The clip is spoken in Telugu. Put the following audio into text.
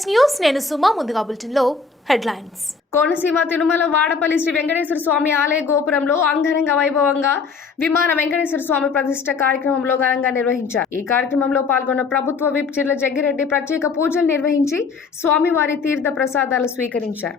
ఎస్ న్యూస్ నేను సుమా. ముందుగా బులెటిన్లో హెడ్లైన్స్. కోనసీమ తిరుమల వాడపల్లి శ్రీ వెంకటేశ్వర స్వామి ఆలయ గోపురంలో అంగరంగ వైభవంగా విమాన వెంకటేశ్వర స్వామి ప్రతిష్ఠ కార్యక్రమంలో ఘనంగా నిర్వహించారు. ఈ కార్యక్రమంలో పాల్గొన్న ప్రభుత్వ విప్ చిర్ల జగ్గిరెడ్డి ప్రత్యేక పూజలు నిర్వహించి స్వామివారి తీర్థ ప్రసాదాలు స్వీకరించారు.